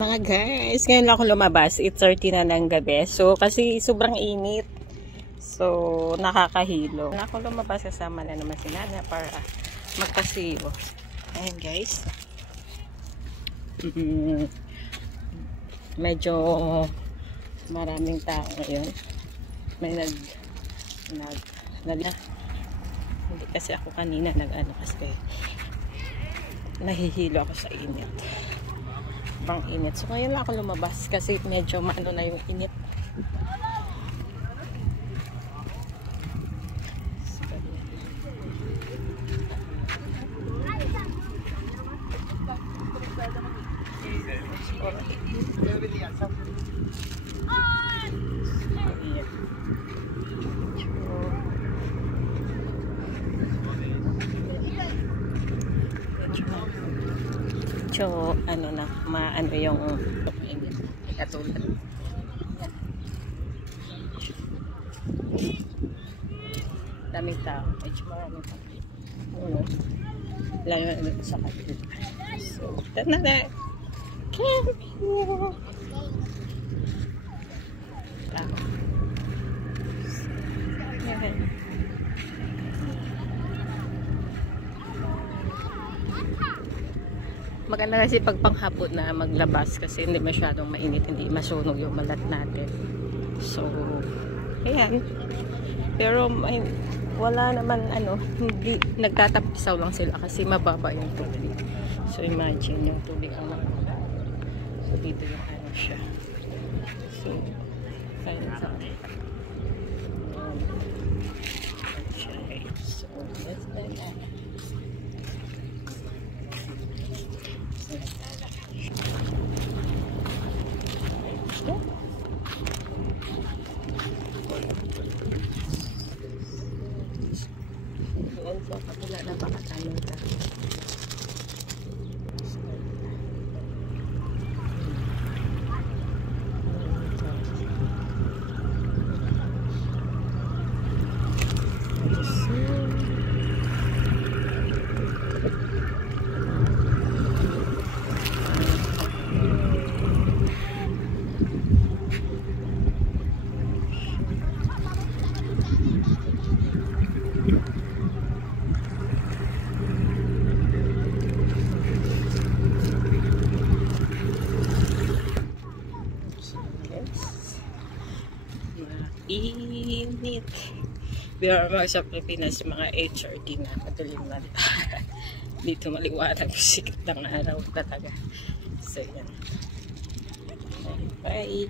Mga guys, ngayon lang ako lumabas. 8:30 na ng gabi. So, kasi sobrang init. So, nakakahilo. Na ako lumabas, kasama na naman si Nana para magpasiyo. Ayan guys. Medyo maraming tao ngayon. May hindi kasi ako kanina kasi nahihilo ako sa init. Bang init. So ngayon lang ako lumabas kasi medyo maano na yung init. So, ano na, maano yung katulad. Daming tao. Medyo maraming tao. Layo na sa kapit. So, tana na. Come here. Maganda kasi pag panghapon na maglabas kasi hindi masyadong mainit, hindi masunog yung balat natin. So, ayan. Pero wala naman hindi nagtatapisaw lang sila kasi mababa yung tubig. So, imagine yung tubig ang mababa. So, dito yung siya. So, kaya sa so, let's go na. Doon sa kapila na pakatalo tayo. Init. Pero mga sa Pilipinas, mga HRD na madaling na dito maliwanag sikat ng araw talaga. So yan. Bye.